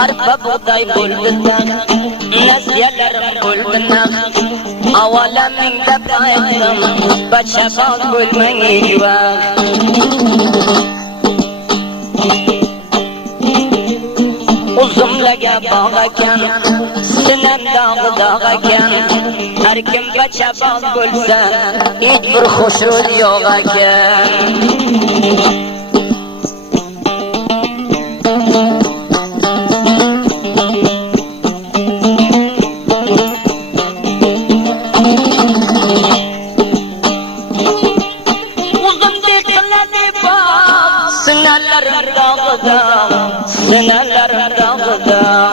arpa buğday buldular, nasiyelerim buldular. Avaleminde baydım, başabal bulmayı var. Uzumlaga bağlaken, sinem dağı dağaken, her kim başabal bulsa, hiç bir hoşul yok eken. Sınırlarım dağda, sınırlarım dağda.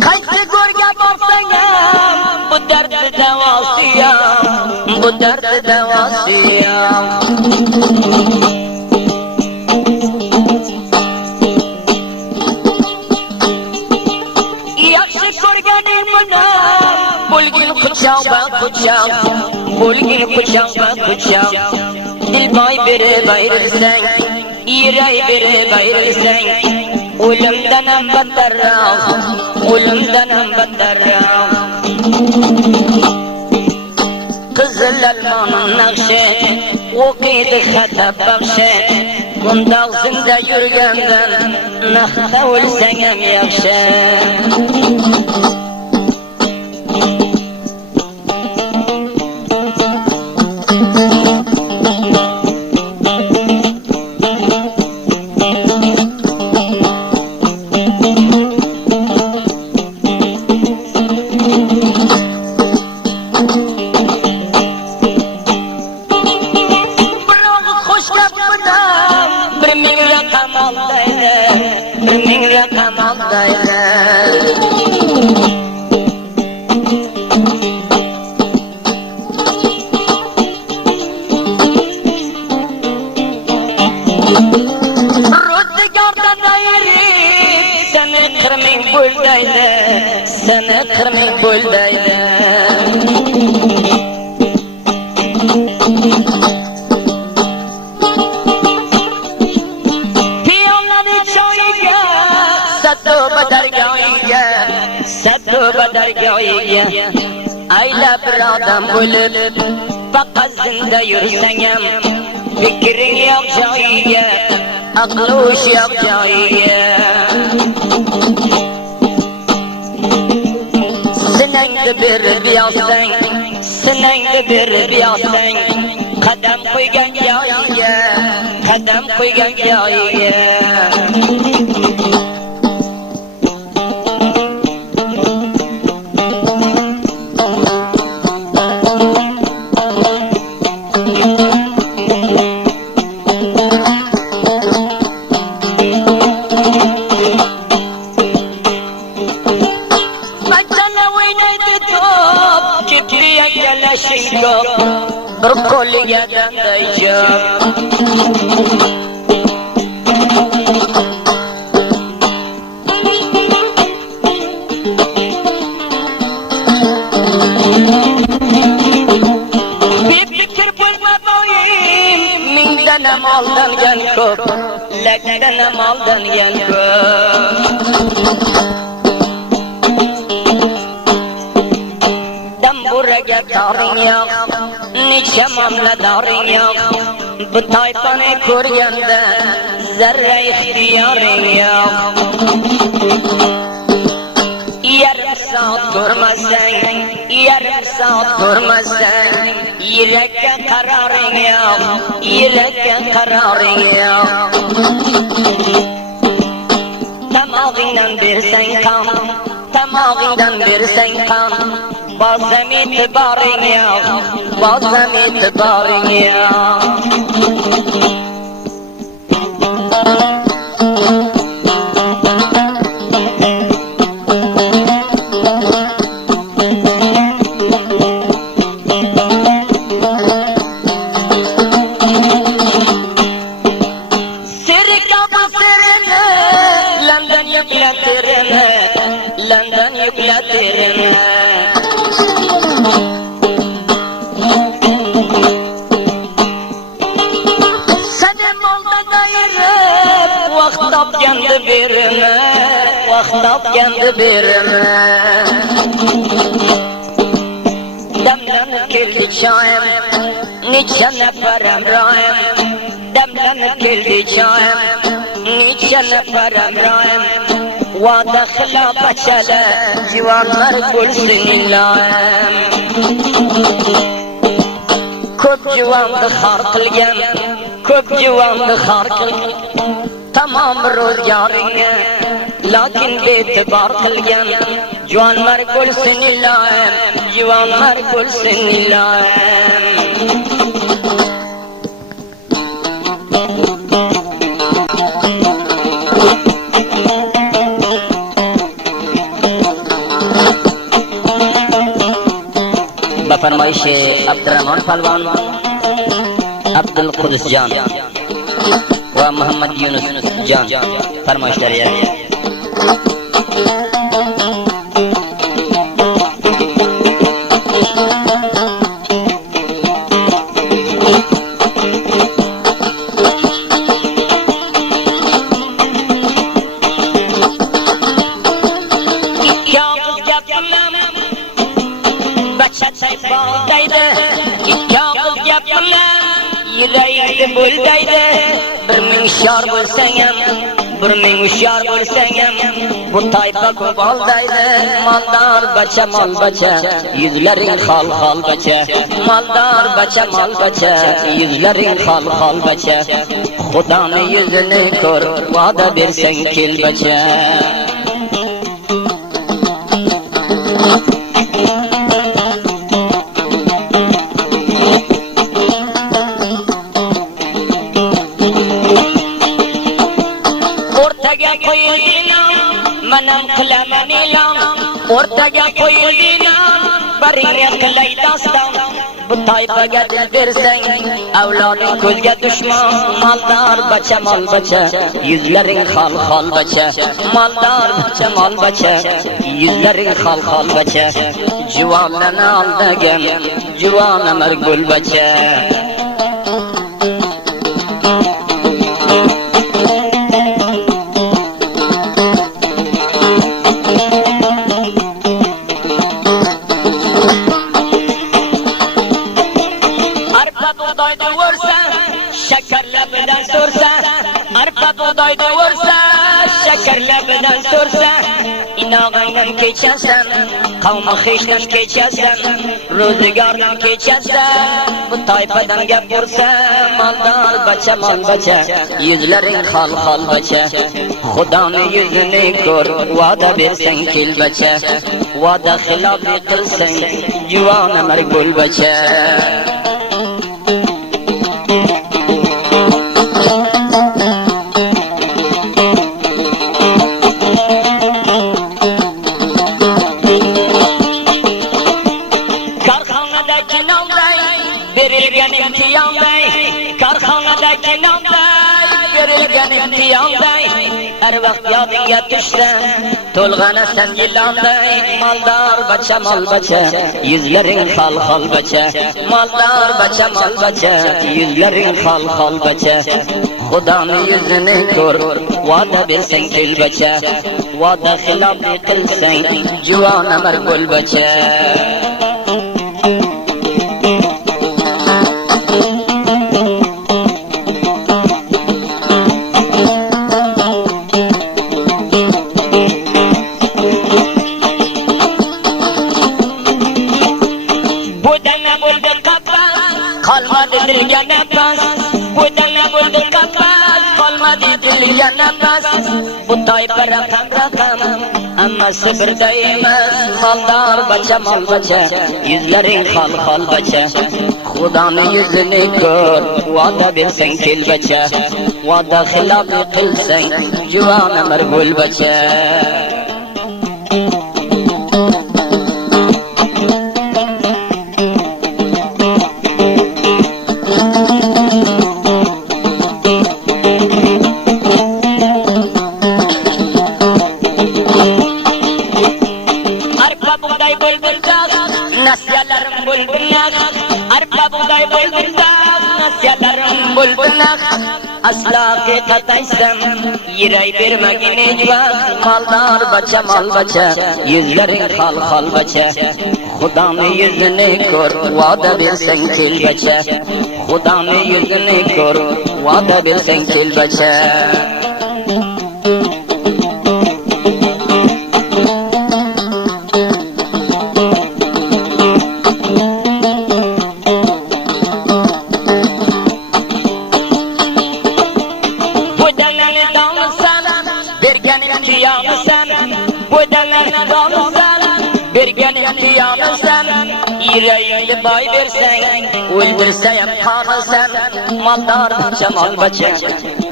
Kaysı gorga baksana, bu derdi devasıyam, bu derdi devasıyam. Yakşı gorganımına, bulgin kucağım ben kucağım, bulgin kucağım ben kucağım. Dilbay biri bayırsan, yüreği biri bayırsan, ölümden hem beterram, ölümden hem beterram. Kızıl elmanın nakşı, okuydu hatap bakşı, bunda zinde yürgenden, nakta ölsen hem yakşı. Sana kırmızı buldaydı. Piyonları çoğuyga, satı badargâhiga, satı badargâhiga. Ayla bir adam bulup, fakat zinde yürüsenem, fikrin yok çoğuyga, aklı uş yok çoğuyga. Sinengde bir biyasen, sinengde bir biyasen, kadem koygan yayıya, kadem koygan yayıya. Bir kolye dandayacak. Bir fikir bulmadayım, mindenem aldan yan köp, lektenem aldan yan köp. Damburaga tarin yok, nice mamladarin yok. Bu tayfanı ko'rganda zarra ixtiyoring yok. Yarım saat ko'rmasang, yarım saat ko'rmasang, yurakka qararing yok, yurakka qararing yok. Tamog'ingdan bersang qon, tamog'ingdan bersang qon, bazam itiboring yok, bazam itiboring yok. London yükletirme. topganda berma, vaqt topganda berma. Damlanib keldi choyim, necha nafar hamroyim. Damlanib keldi choyim, necha nafar hamroyim. Va'da xilofachala juvonlar bo'lsin iloyim. Ko'p juvonni xor qilgan, ko'p juvonni xor qilgan. Tamom ro'zgoringga lakin be'tibor qilgan. Juvonlar bo'lsin iloyim, juvonlar bo'lsin iloyim. फरमाइशे अब्दुर्रहमान पहलवान, अब्दुल कुदस जान व मोहम्मद यूनुस जान फरमाइश दरिया। Yüreğimde buldaydı, bir ming şar bo'lsangam, bir ming hushyor bo'lsangam, bu tayfa ko'p oldaydi. Maldor bacha, mol bacha, yuzlaring xol xol bacha. Maldor bacha, mol bacha, yuzlaring xol xol bacha. Xudoning yuzini ko'r, va'da bersang kel bacha. Manam qilaman e'lon, o'rtaga qo'yildina, baringga qilay doston. Bu toifaga dil bersang, avloding ko'zga dushmon. Maldor bacha, mol bacha, yuzlaring xol xol bacha. Maldor bacha, mol bacha, yuzlaring xol xol bacha. Juvonlarni aldagan, juvon amar gul bacha. Shakarlabidan so'rsa, arpa bug'doyda o'rsa, shakarlabidan so'rsa, inog'ingdan kechasan, qavmi hechdan kechasan, ro'zgordan kechasan. Bu toifadan gap bo'lsa, maldor bacha, mol bacha, yuzlaring xol xol bacha. Xudoning yuzini ko'r, va'da bersang kel bacha. Va'da xilof qilsang, juvon amar gul bacha. Berilgan imtiyonday, korxonadagi nomday, berilgan imtiyonday, har vaqt yodingga tushsa, to'lg'anasan yilonday. Maldor bacha, mol bacha, yuzlaring xol xol bacha. Maldor bacha, mol bacha, yuzlaring xol xol bacha. Xudoning yuzini ko'r, va'da bersang kel bacha. Va'da xilof qilsang, juvon amar gul bacha. Qalmadi dilga nafas, bo'dana bo'ldi qafas. Qalmadi dilga nafas, bu toifa raqam raqam, hammasi birday emas. Maldor bacha, mol bacha, yuzlaring xol xol bacha. Xudoning yuzini ko'r, va'da bersang kel bacha. Va'da xilof qilsang, juvon amar gul bacha. Nasyalarim bulbulak, arpa buğday bulbulak, nasyalarim bulbulak. asla haqiqat aytsam yiray bermagin hech vaqt maldor bacha mol bacha yuzlaring xol bacha xudoni yuzini ko'r va'da bersang kel bacha xudoni yuzini ko'r va'da bersang kel bacha yüreğini bay versen, öldürsem kanılsan, maldar bacha mal bacha,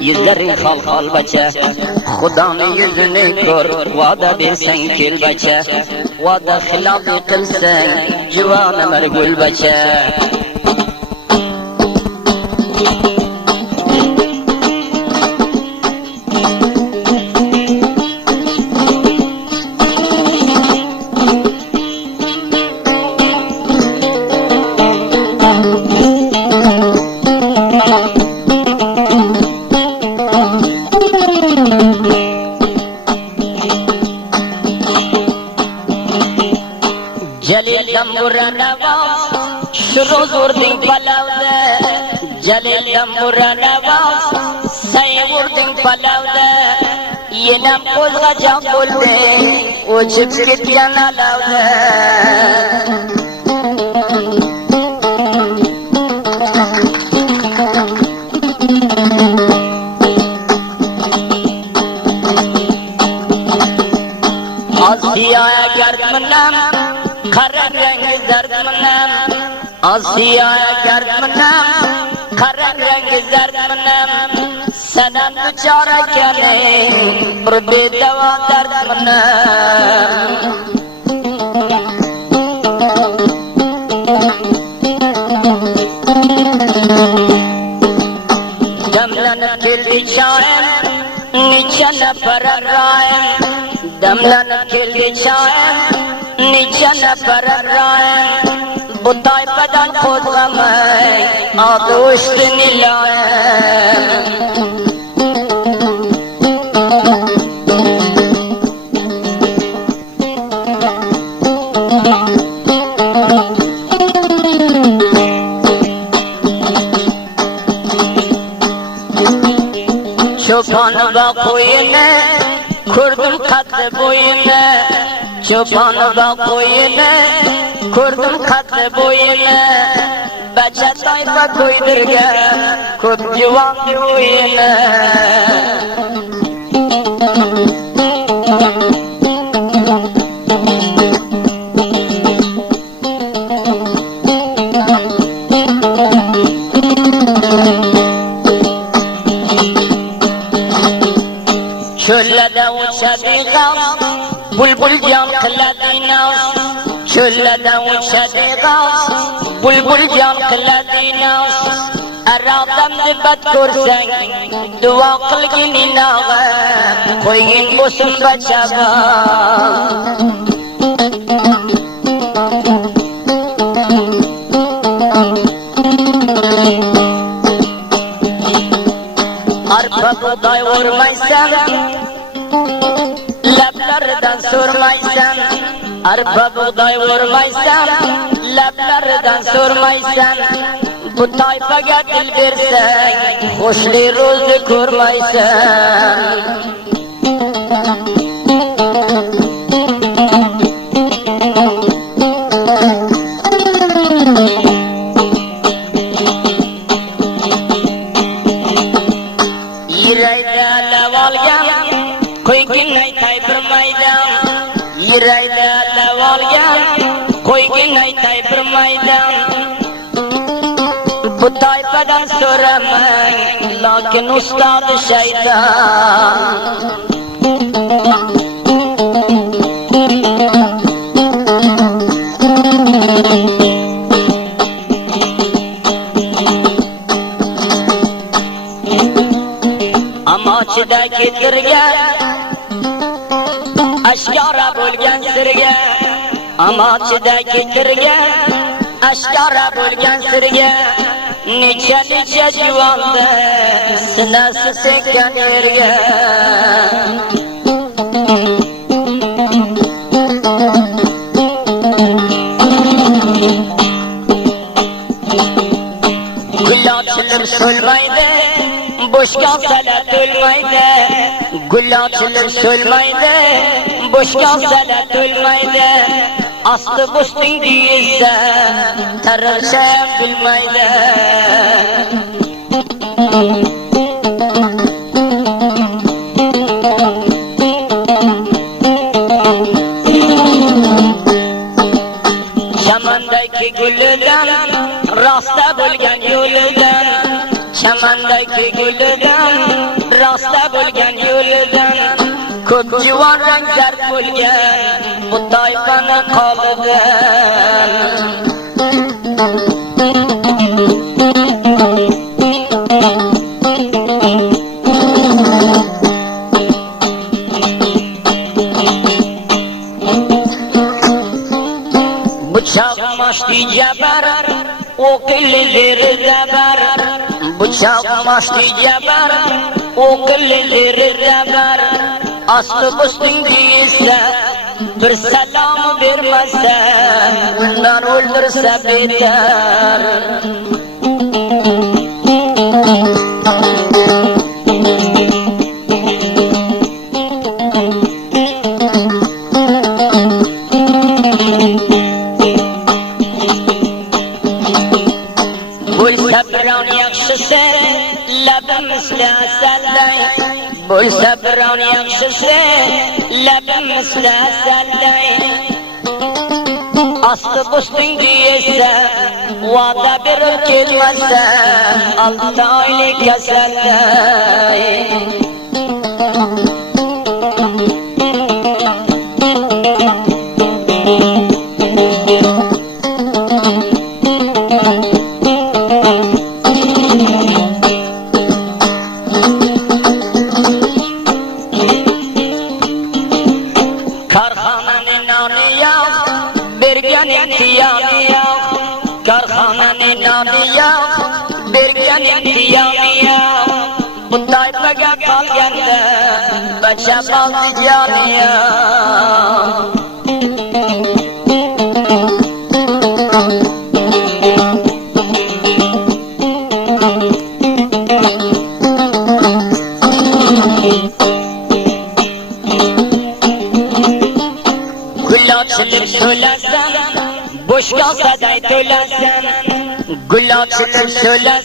yüzlerin hal bacha, Xudanın yüzünü kör, vada bersen kel bacha, vada hilafı kılsan, civan ömür gül bacha. Roz vurding palavda, Jalil dambura navaz, say vurding palavda, yenam qo'zg'ajoq bo'lding, o'chib ketgan alavda. Asiya gardmanam, qara rangi dardmanam, Asiya gardmanam, qara rangi dardmanam, sadan bichora keling, bir bedavo dardmanam. Damlanib keldi choyim, necha nafar arroyim, damlanib keldi choyim, necha nafar arroyim. Bu tayfadan qo'zg'amay, og'zi o'chdi niloyim. Cho'pon va qo'yini ko'rdim qaddi bo'yini, cho'pon va qo'yini ko'rdim qaddi bo'yini, bacha toyfa ko'ydirgan ko'p juvon o'yini. Cho'llada uchadi g'avs, bulbul jon qiladi naz. Cho'llada uchadi g'avs, bulbul jon qiladi naz. Aroqamni bad ko'rsang, duo qilgin inog'im, qo'ygin bo'lsin bachag'am. Arpa buğday vurmaysan, lablaridan so'rmaysan. Arpa buğday vurmaysan, lablaridan so'rmaysan. Bu tayfaga dil bersang, xushli ro'zni ko'rmaysan. Yirayda lavolgan, qo'ygin aytay bir maydon. Bu tayfadan so'ramang, lokin ustodi shayton. Amochida ketirgan ashkora bo'lgan sirga, amochida ketirgan ashkora bo'lgan sirga, Neçe civandı sinesi seken yerge. Gül açılır solmaydı, boş kalsalar ölmaydı. Gül açılır solmaydı, boş kalsalar ölmaydı. Aslı boşluğun değilse, tararşa bilmaydı. Çamandaki gülüden, rasta bulgan yo'lidan. Çamandaki gülüden, rasta bulgan yo'lidan. Ko'p juvon rangzar bo'lgan bu toifani qolidan. Bıçak maçtı jabar, o'qilleri zabar. Bıçak maçtı jabar, o'qilleri zabar. Aslı boşluğun değilse, bir selam vermezse, bundan öldürse beter. Bo'lsa biron yaxshisi, labim islasalday. Bo'lsa biron yaxshisi, labim islasalday. Aslı boşluğun değilse, va'da berib kelmasa, 6 oylik kasalday. Karxonaning noni yo'q, bergan imtiyoni yo'q. Karxonaning noni yo'q, bergan imtiyoni yo'q. Bu toifaga qolganda bacha bo'ldi joni yo'q. Gül açılır söylesen, boş kalsa da söylesin. Gül açılır söylesen.